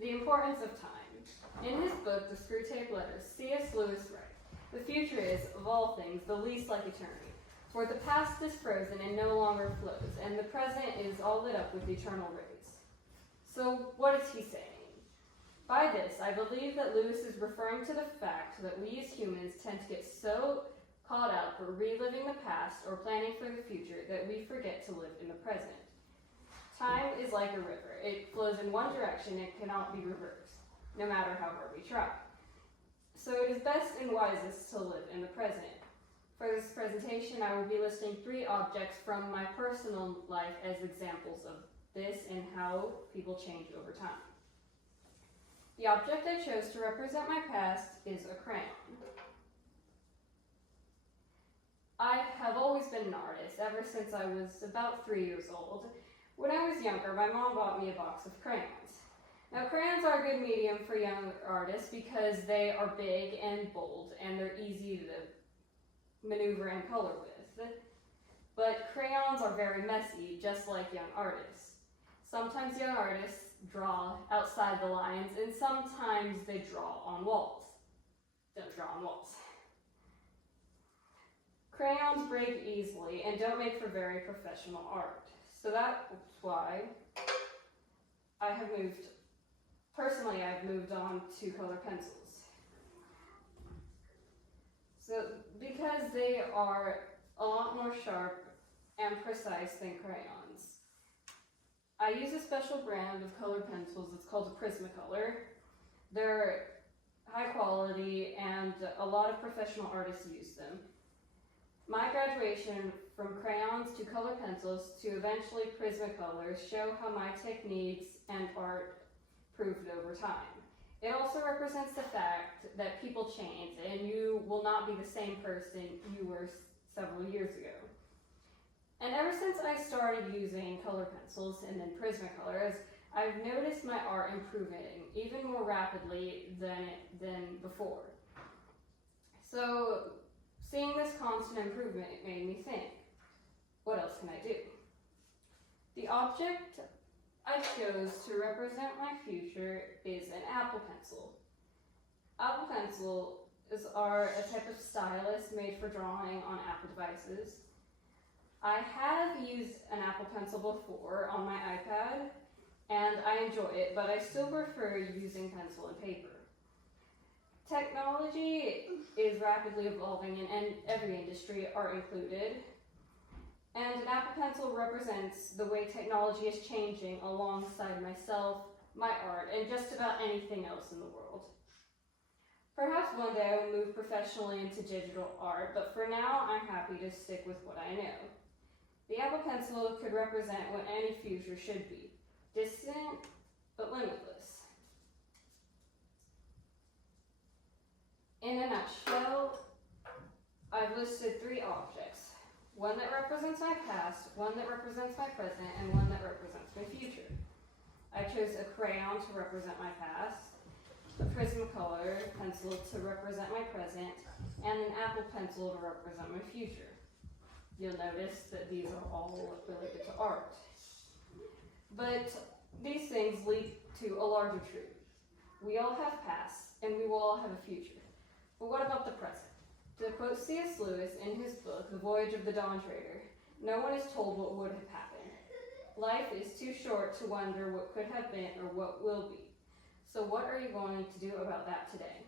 The importance of time. In his book, The Screwtape Letters, C.S. Lewis writes, "The future is, of all things, the least like eternity. For the past is frozen and no longer flows, and the present is all lit up with eternal rays." So what is he saying? By this, I believe that Lewis is referring to the fact that we as humans tend to get so caught up reliving the past or planning for the future that we forget to live in the present. Time is like a river. It flows in one direction and cannot be reversed, no matter how hard we try. So it is best and wisest to live in the present. For this presentation, I will be listing 3 objects from my personal life as examples of this and how people change over time. The object I chose to represent my past is a crayon. I have always been an artist ever since I was about 3 years old. When I was younger, my mom bought me a box of crayons. Now, crayons are a good medium for young artists because they are big and bold and they're easy to maneuver and color with. But crayons are very messy, just like young artists. Sometimes young artists draw outside the lines and sometimes they draw on walls. Don't draw on walls. Crayons break easily and don't make for very professional art. So that's why I've moved on to color pencils. So because they are a lot more sharp and precise than crayons. I use a special brand of colored pencils. It's called a Prismacolor. They're high quality and a lot of professional artists use them. My graduation from crayons to color pencils to eventually Prismacolors show how my techniques and art proved over time. It also represents the fact that people change and you will not be the same person you were several years ago. And ever since I started using color pencils and then Prismacolors, I've noticed my art improving even more rapidly than before. So seeing this constant improvement, it made me think, what else can I do? The object I chose to represent my future is an Apple Pencil. Apple Pencils are a type of stylus made for drawing on Apple devices. I have used an Apple Pencil before on my iPad, and I enjoy it, but I still prefer using pencil and paper. Technology is rapidly evolving in every industry, art included, and an Apple Pencil represents the way technology is changing alongside myself, my art, and just about anything else in the world. Perhaps one day I will move professionally into digital art, but for now I'm happy to stick with what I know. The Apple Pencil could represent what any future should be, distant but limitless. In a nutshell, I've listed 3 objects. One that represents my past, one that represents my present, and one that represents my future. I chose a crayon to represent my past, a Prismacolor pencil to represent my present, and an Apple Pencil to represent my future. You'll notice that these are all related to art. But these things lead to a larger truth. We all have pasts, and we will all have a future. But what about the present? To quote C.S. Lewis in his book, The Voyage of the Dawn Treader, no one is told what would have happened. Life is too short to wonder what could have been or what will be. So what are you going to do about that today?